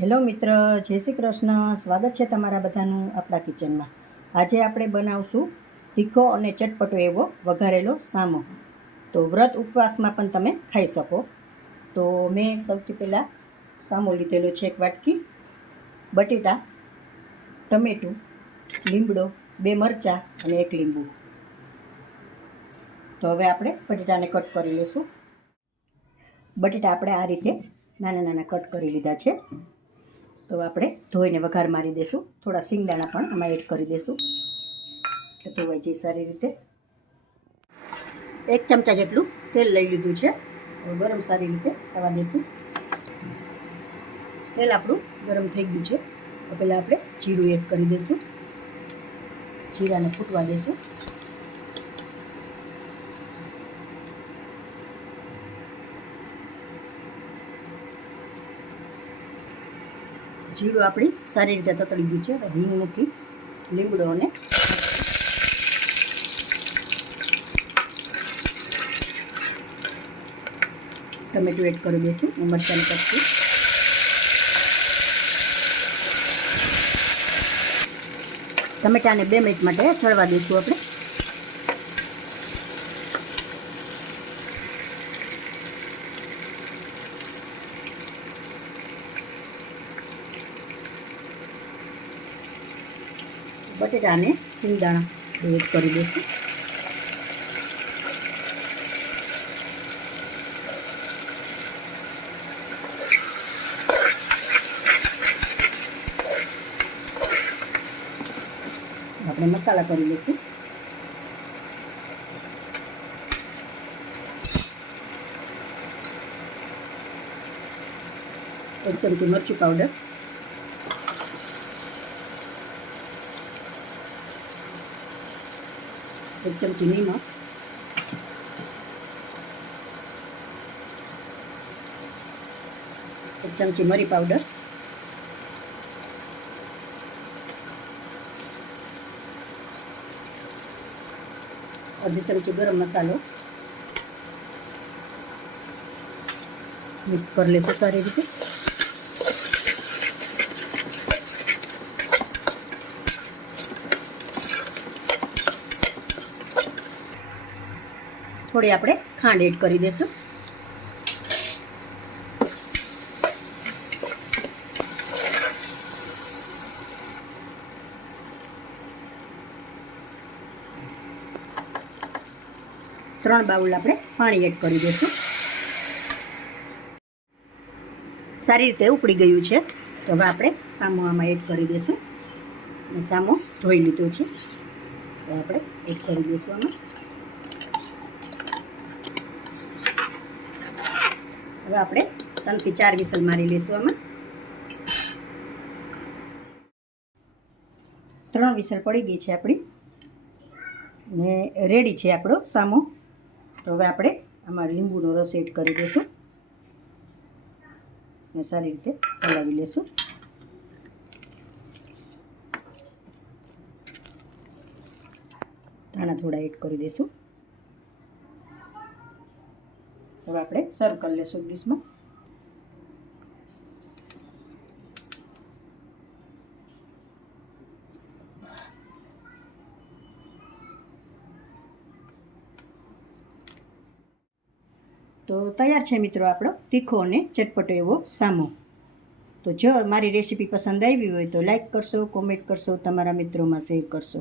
Hello મિત્ર, જય શ્રી કૃષ્ણ. સ્વાગત છે તમારા બધાનું આપણા કિચનમાં. આજે આપણે બનાવશું તીખો અને ચટપટો એવો વઘારેલો સામો. તો વ્રત ઉપવાસમાં પણ તમે ખાઈ શકો. તો મેં સૌથી પહેલાં સામો લીધેલો છે, 1 વાટકી, બટેટા, ટમેટું, લીમડો, 2 મરચાં અને 1 લીંબુ. તો હવે આપણે બટેટાને કટ કરી લઈશું. બટેટા આપણે આ રીતે નાના નાના કટ કરી લીધા છે. તો આપણે ધોઈને વઘાર મારી દઈશું. થોડા સિંગદાણા પણ આમાં એડ કરી દઈશું એટલે ધોવાઈ જાય સારી રીતે. 1 ચમચા જેટલું તેલ લઈ લીધું છે. ગરમ સારી રીતે થવા દઈશું. તેલ આપણું ગરમ થઈ ગયું છે. તો પહેલાં આપણે જીરું એડ કરી દઈશું. જીરાને ફૂટવા દઈશું. જીરું આપણી સારી રીતે તતડી ગયું છે. હવે હિંગ મૂકી, લીમડો અને ટમેટું એડ કરી દઈશું. મરચાંની કટકી, ટમેટાને 2 મિનિટ માટે ચડવા દઈશું આપણે. બટેટા અને સિંગદાણા એડ કરી દઈશું. આપણે મસાલા કરી લઈશું. 1 ચમચી મરચું પાવડર, 1 ચમચી નિમક, 1 ચમચી મરી પાવડર, 1/2 ચમચી ગરમ મસાલો મિક્સ કરી લઈશું સારી રીતે. થોડી આપણે ખાંડ એડ કરી દઈશું. ત્રણ બાઉલ આપણે પાણી એડ કરી દઈશું. સારી રીતે ઉકળી ગયું છે. તો હવે આપણે સામો આમાં એડ કરી દઈશું. અને સામો ધોઈ લીધો છે તો આપણે એડ કરી દઈશું આમાં. હવે આપણે 3 થી 4 વિસલ મારી લઈશું આમાં. 3 વિસલ પડી ગઈ છે આપણી ને રેડી છે આપણો સામો. તો હવે આપણે આમાં લીંબુનો રસ એડ કરી દઈશું ને સારી રીતે હલાવી લઈશું. ધાણા થોડા એડ કરી દઈશું. હવે આપણે સર્વ કરી લઈશું ડીશમાં. તો તૈયાર છે મિત્રો આપણો તીખો અને ચટપટો એવો સામો. તો જો મારી રેસીપી પસંદ આવી હોય તો લાઈક કરશો, કોમેન્ટ કરશો, તમારા મિત્રોમાં શેર કરશો.